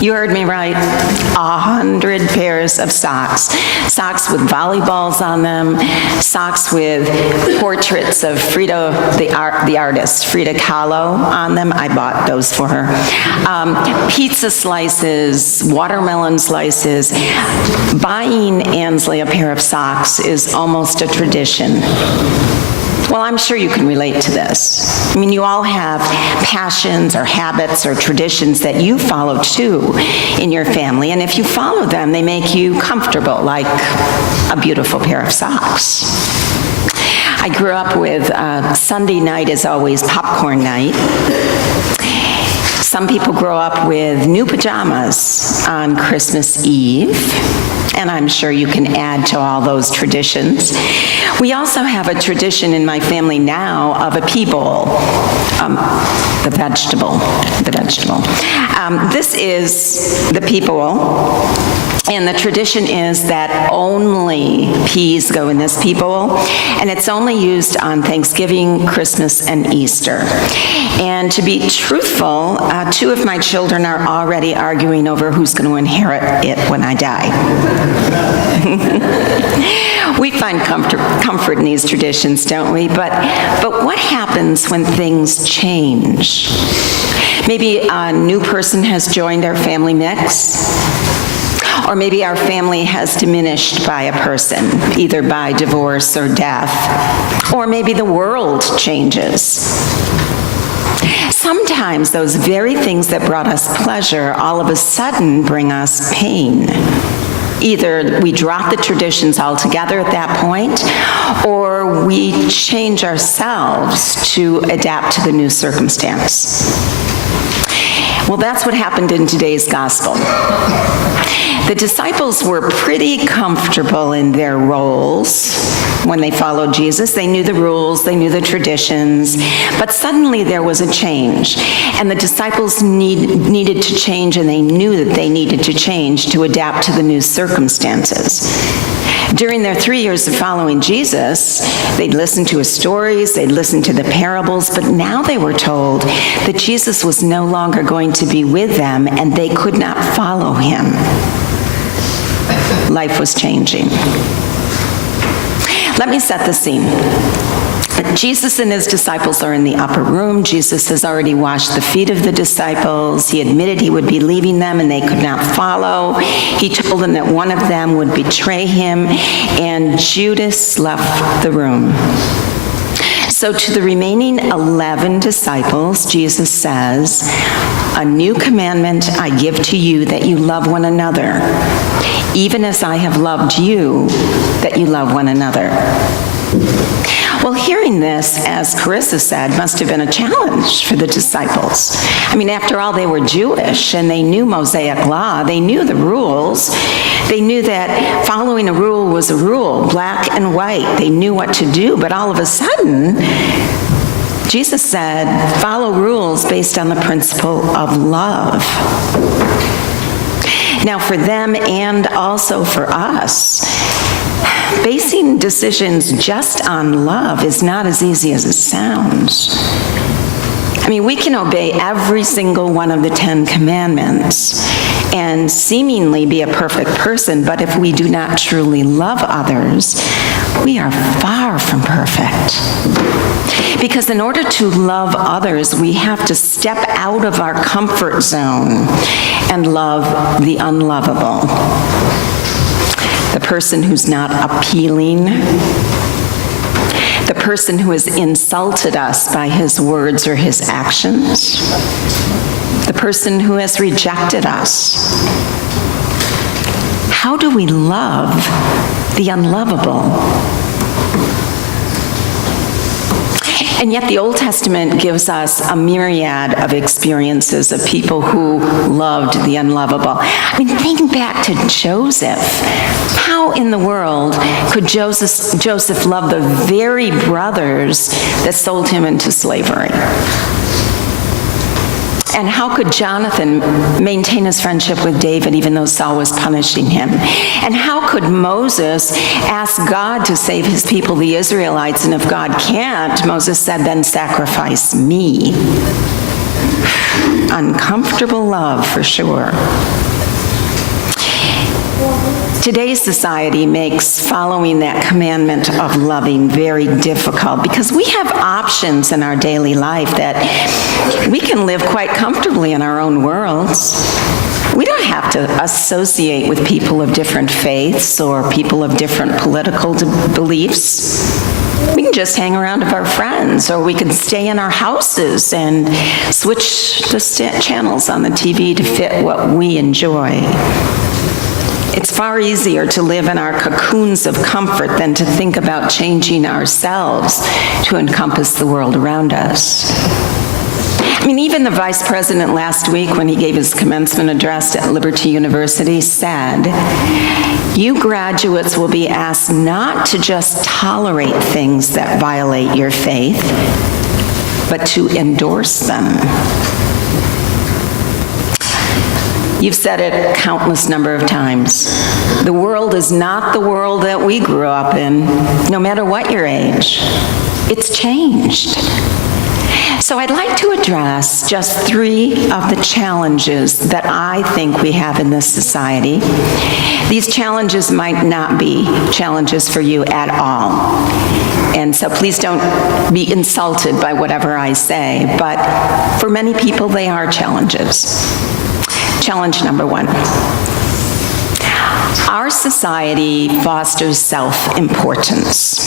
You heard me right. 100 pairs of socks. Socks with volleyballs on them, socks with portraits of Frida, the artist, Frida Kahlo on them. I bought those for her. Pizza slices, watermelon slices. Buying Ansley a pair of socks is almost a tradition. Well, I'm sure you can relate to this. I mean, you all have passions or habits or traditions that you follow too in your family, and if you follow them, they make you comfortable, like a beautiful pair of socks. I grew up with Sunday night is always popcorn night. Some people grow up with new pajamas on Christmas Eve, and I'm sure you can add to all those traditions. We also have a tradition in my family now of a pea bowl, the vegetable. This is the pea bowl. And the tradition is that only peas go in this pea bowl, and it's only used on Thanksgiving, Christmas, and Easter. And to be truthful, 2 of my children are already arguing over who's going to inherit it when I die. We find comfort in these traditions, don't we? But what happens when things change? Maybe a new person has joined our family mix. Or maybe our family has diminished by a person, either by divorce or death. Or maybe the world changes. Sometimes those very things that brought us pleasure all of a sudden bring us pain. Either we drop the traditions altogether at that point, or we change ourselves to adapt to the new circumstance. Well, that's what happened in today's gospel. The disciples were pretty comfortable in their roles when they followed Jesus. They knew the rules, they knew the traditions, but suddenly there was a change, and the disciples needed to change, and they knew that they needed to change to adapt to the new circumstances. During their 3 years of following Jesus, they'd listen to his stories, they'd listen to the parables, but now they were told that Jesus was no longer going to be with them, and they could not follow him. Life was changing. Let me set the scene. Jesus and his disciples are in the upper room. Jesus has already washed the feet of the disciples. He admitted he would be leaving them and they could not follow. He told them that one of them would betray him, and Judas left the room. So to the remaining 11 disciples, Jesus says, "A new commandment I give to you, that you love one another, even as I have loved you, that you love one another." Well, hearing this, as Carissa said, must have been a challenge for the disciples. I mean, after all, they were Jewish, and they knew Mosaic law. They knew the rules. They knew that following a rule was a rule, black and white. They knew what to do, but all of a sudden, Jesus said, follow rules based on the principle of love. Now, for them and also for us, basing decisions just on love is not as easy as it sounds. I mean, we can obey every single one of the 10 Commandments and seemingly be a perfect person, but if we do not truly love others, we are far from perfect. Because in order to love others, we have to step out of our comfort zone and love the unlovable. The person who's not appealing, the person who has insulted us by his words or his actions, the person who has rejected us. How do we love the unlovable? And yet the Old Testament gives us a myriad of experiences of people who loved the unlovable. I mean, think back to Joseph. How in the world could Joseph love the very brothers that sold him into slavery? And how could Jonathan maintain his friendship with David even though Saul was punishing him? And how could Moses ask God to save his people, the Israelites, and if God can't, Moses said, then sacrifice me. uncomfortable love for sure. Today's society makes following that commandment of loving very difficult because we have options in our daily life that we can live quite comfortably in our own worlds. We don't have to associate with people of different faiths or people of different political beliefs. We can just hang around with our friends, or we can stay in our houses and switch the channels on the TV to fit what we enjoy. It's far easier to live in our cocoons of comfort than to think about changing ourselves to encompass the world around us. I mean, even the vice president last week, when he gave his commencement address at Liberty University, said, "You graduates will be asked not to just tolerate things that violate your faith, but to endorse them." You've said it countless number of times. The world is not the world that we grew up in, no matter what your age. It's changed. So I'd like to address just 3 of the challenges that I think we have in this society. These challenges might not be challenges for you at all. And so please don't be insulted by whatever I say, but for many people they are challenges. Challenge number 1. Our society fosters self-importance.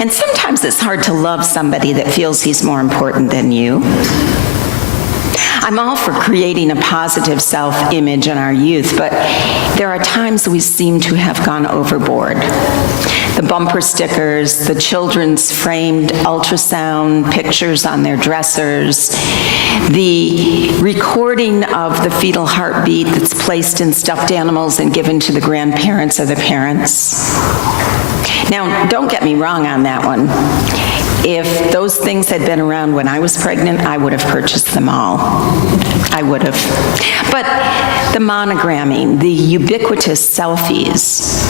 And sometimes it's hard to love somebody that feels he's more important than you. I'm all for creating a positive self-image in our youth, but there are times we seem to have gone overboard. The bumper stickers, the children's framed ultrasound pictures on their dressers, the recording of the fetal heartbeat that's placed in stuffed animals and given to the grandparents or the parents. Now, don't get me wrong on that one. If those things had been around when I was pregnant, I would have purchased them all. I would have. But the monogramming, the ubiquitous selfies,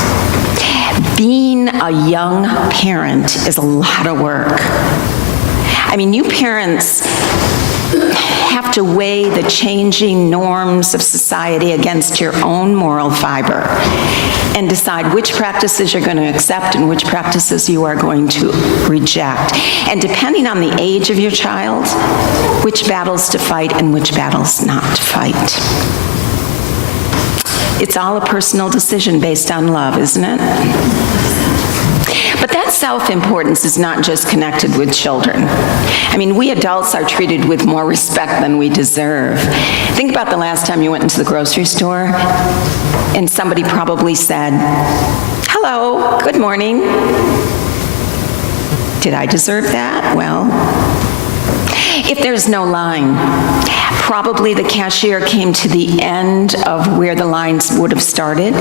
being a young parent is a lot of work. I mean, you parents have to weigh the changing norms of society against your own moral fiber and decide which practices you're going to accept and which practices you are going to reject. And depending on the age of your child, which battles to fight and which battles not to fight. It's all a personal decision based on love, isn't it? But that self-importance is not just connected with children. I mean, we adults are treated with more respect than we deserve. Think about the last time you went into the grocery store and somebody probably said, "Hello, good morning." Did I deserve that? Well, if there's no line, probably the cashier came to the end of where the lines would have started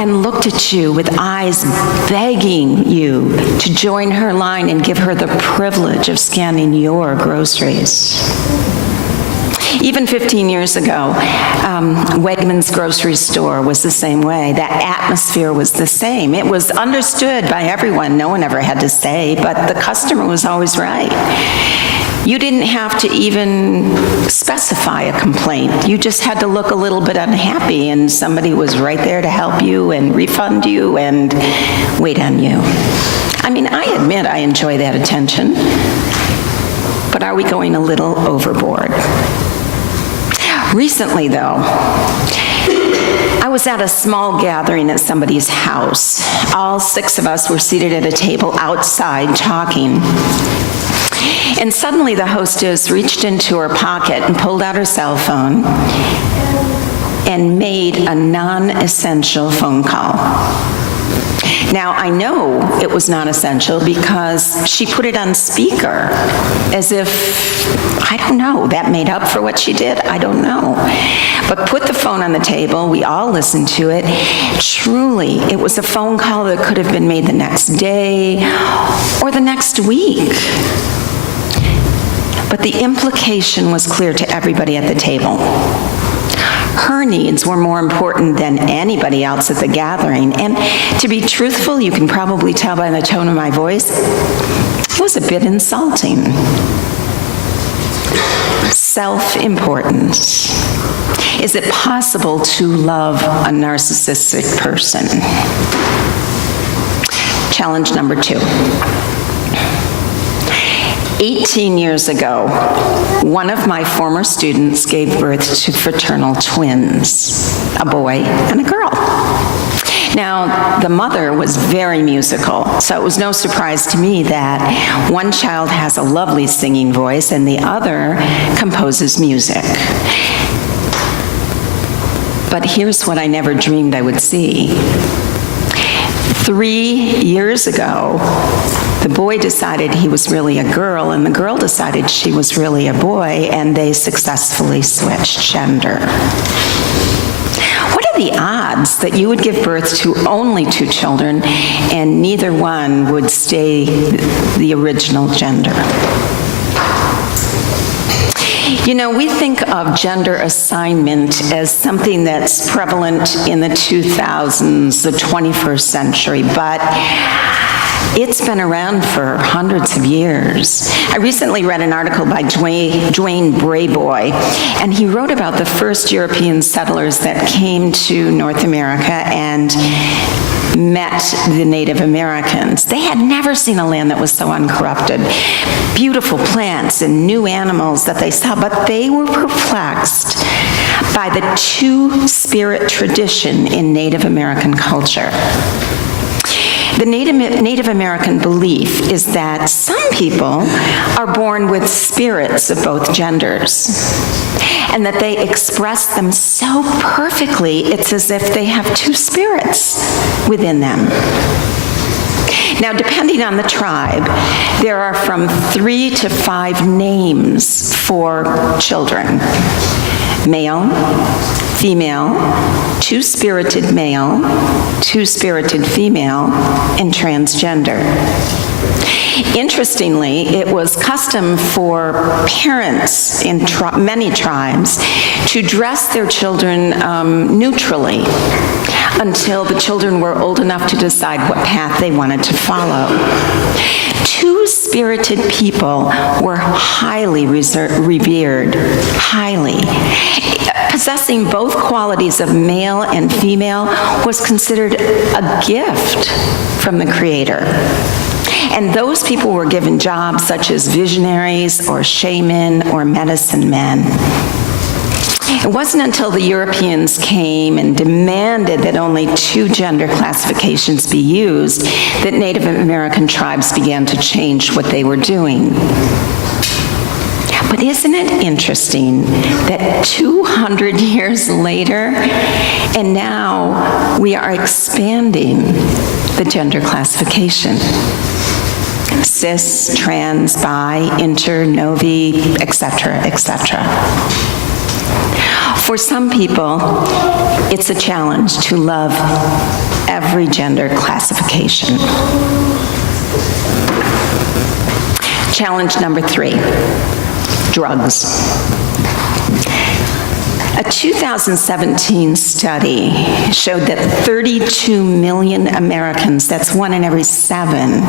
and looked at you with eyes begging you to join her line and give her the privilege of scanning your groceries. Even 15 years ago, Wegmans grocery store was the same way. That atmosphere was the same. It was understood by everyone. No one ever had to say, but the customer was always right. You didn't have to even specify a complaint. You just had to look a little bit unhappy, and somebody was right there to help you and refund you and wait on you. I mean, I admit I enjoy that attention, but are we going a little overboard? Recently, though, I was at a small gathering at somebody's house. All 6 of us were seated at a table outside talking. And suddenly the hostess reached into her pocket and pulled out her cell phone and made a non-essential phone call. Now, I know it was not essential because she put it on speaker as if, I don't know, that made up for what she did. I don't know. But put the phone on the table. We all listened to it. Truly, it was a phone call that could have been made the next day or the next week. But the implication was clear to everybody at the table. Her needs were more important than anybody else at the gathering. And to be truthful, you can probably tell by the tone of my voice, it was a bit insulting. self-importance. Is it possible to love a narcissistic person? Challenge number 2. 18 years ago, one of my former students gave birth to fraternal twins, a boy and a girl. Now, the mother was very musical, so it was no surprise to me that one child has a lovely singing voice and the other composes music. But here's what I never dreamed I would see. 3 years ago, the boy decided he was really a girl, and the girl decided she was really a boy, and they successfully switched gender. What are the odds that you would give birth to only 2 children, and neither one would stay the original gender? You know, we think of gender assignment as something that's prevalent in the 2000s, the 21st century, but it's been around for hundreds of years. I recently read an article by Dwayne Brayboy, and he wrote about the first European settlers that came to North America and met the Native Americans. They had never seen a land that was so uncorrupted. Beautiful plants and new animals that they saw, but they were perplexed by the two-spirit tradition in Native American culture. The Native American belief is that some people are born with spirits of both genders, and that they express them so perfectly, it's as if they have 2 spirits within them. Now, depending on the tribe, there are from 3 to 5 names for children: male, female, 2-spirited male, 2-spirited female, and transgender. Interestingly, it was custom for parents in many tribes to dress their children neutrally until the children were old enough to decide what path they wanted to follow. 2-spirited people were highly revered, highly. Possessing both qualities of male and female was considered a gift from the Creator. And those people were given jobs such as visionaries or shaman or medicine men. It wasn't until the Europeans came and demanded that only 2 gender classifications be used that Native American tribes began to change what they were doing. But isn't it interesting that 200 years later, and now we are expanding the gender classification? Cis, trans, bi, inter, novi, etc., etc. For some people, it's a challenge to love every gender classification. Challenge number 3, drugs. A 2017 study showed that 32 million Americans, that's 1 in every 7,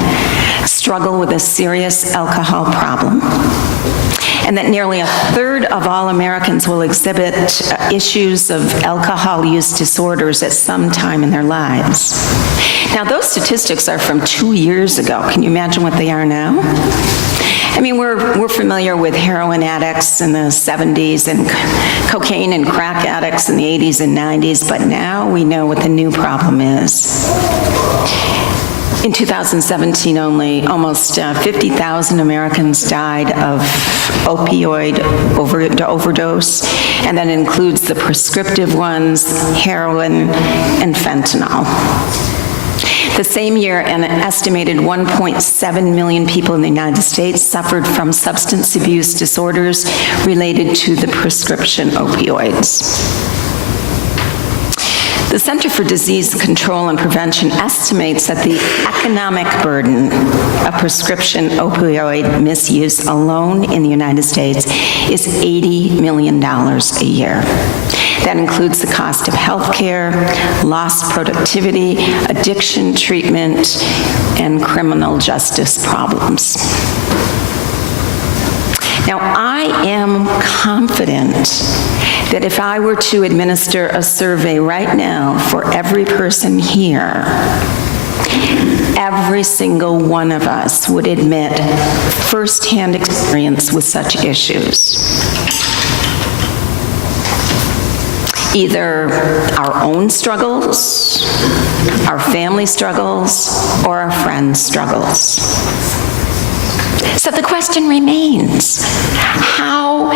struggle with a serious alcohol problem, and that nearly 1/3 of all Americans will exhibit issues of alcohol use disorders at some time in their lives. Now, those statistics are from 2 years ago. Can you imagine what they are now? I mean, we're familiar with heroin addicts in the 70s and cocaine and crack addicts in the 80s and 90s, but now we know what the new problem is. In 2017 only, almost 50,000 Americans died of opioid overdose, and that includes the prescriptive ones, heroin, and fentanyl. The same year, an estimated 1.7 million people in the United States suffered from substance abuse disorders related to the prescription opioids. The Center for Disease Control and Prevention estimates that the economic burden of prescription opioid misuse alone in the United States is $80 million a year. That includes the cost of health care, lost productivity, addiction treatment, and criminal justice problems. Now, I am confident that if I were to administer a survey right now for every person here, every single one of us would admit firsthand experience with such issues. Either our own struggles, our family struggles, or our friends' struggles. So the question remains, how,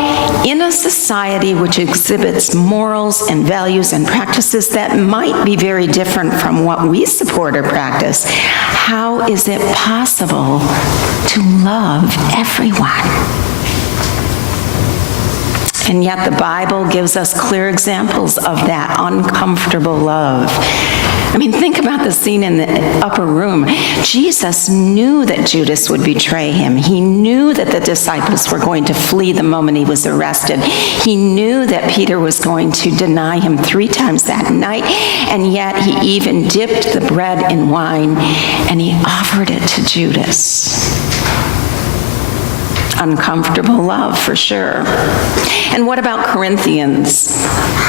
in a society which exhibits morals and values and practices that might be very different from what we support or practice, how is it possible to love everyone? And yet the Bible gives us clear examples of that uncomfortable love. I mean, think about the scene in the upper room. Jesus knew that Judas would betray him. He knew that the disciples were going to flee the moment he was arrested. He knew that Peter was going to deny him 3 times that night, and yet he even dipped the bread in wine and he offered it to Judas. Uncomfortable love, for sure. And what about Corinthians?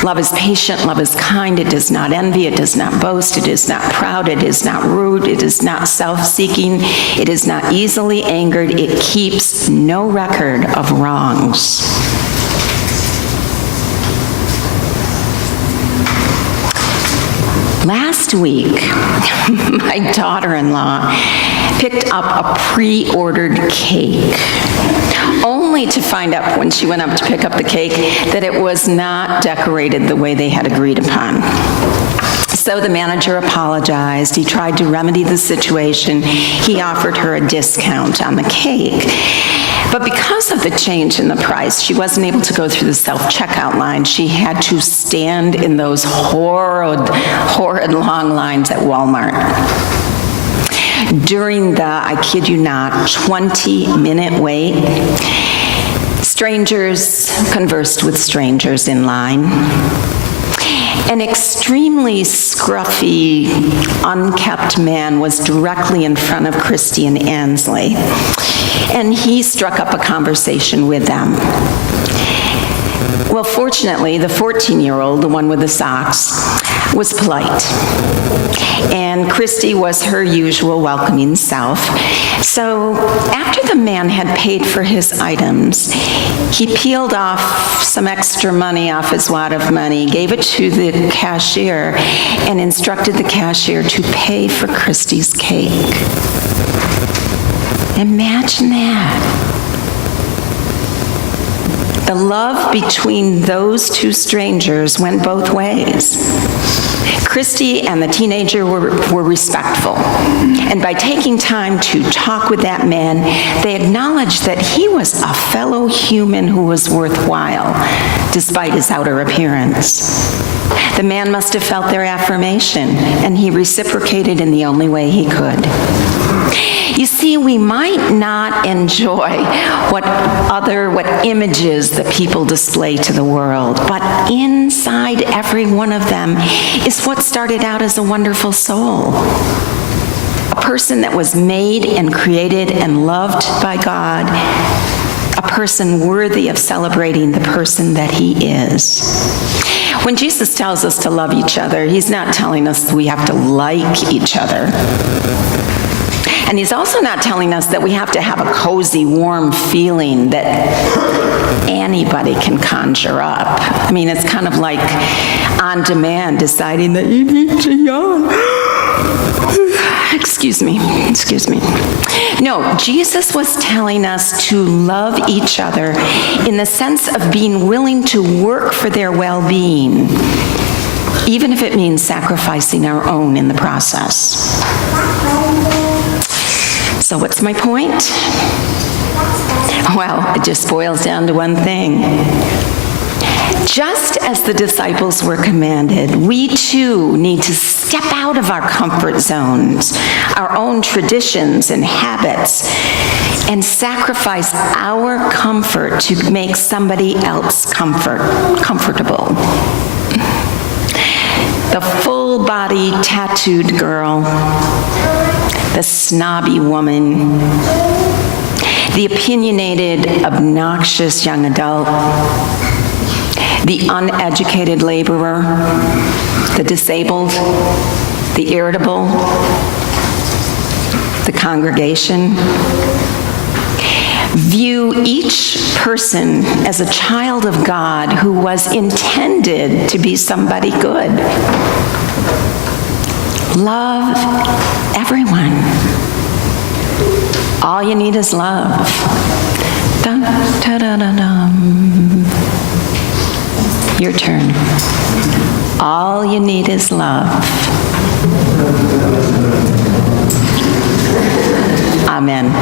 Love is patient, love is kind, it does not envy, it does not boast, it is not proud, it is not rude, it is not self-seeking, it is not easily angered, it keeps no record of wrongs. Last week, my daughter-in-law picked up a pre-ordered cake, only to find out when she went up to pick up the cake that it was not decorated the way they had agreed upon. So the manager apologized. He tried to remedy the situation. He offered her a discount on the cake. But because of the change in the price, she wasn't able to go through the self-checkout line. She had to stand in those horrid long lines at Walmart. During the, I kid you not, 20-minute wait, strangers conversed with strangers in line. An extremely scruffy, unkept man was directly in front of Christy and Ansley, and he struck up a conversation with them. Well, fortunately, the 14-year-old, the one with the socks, was polite. And Christy was her usual welcoming self. So after the man had paid for his items, he peeled off some extra money off his wad of money, gave it to the cashier, and instructed the cashier to pay for Christy's cake. Imagine that. The love between those two strangers went both ways. Christy and the teenager were respectful, and by taking time to talk with that man, they acknowledged that he was a fellow human who was worthwhile, despite his outer appearance. The man must have felt their affirmation, and he reciprocated in the only way he could. You see, we might not enjoy what images that people display to the world, but inside every one of them is what started out as a wonderful soul. A person that was made and created and loved by God, a person worthy of celebrating the person that he is. When Jesus tells us to love each other, he's not telling us we have to like each other. And he's also not telling us that we have to have a cozy, warm feeling that anybody can conjure up. I mean, it's kind of like on demand deciding that you need to yawn. Excuse me. No, Jesus was telling us to love each other in the sense of being willing to work for their well-being, even if it means sacrificing our own in the process. So what's my point? Well, it just boils down to one thing. Just as the disciples were commanded, we too need to step out of our comfort zones, our own traditions and habits, and sacrifice our comfort to make somebody else comfortable. The full-body tattooed girl, the snobby woman, the opinionated, obnoxious young adult, the uneducated laborer, the disabled, the irritable, the congregation. View each person as a child of God who was intended to be somebody good. Love everyone. All you need is love. Dun, da, da, da, dum. Your turn. All you need is love. Amen.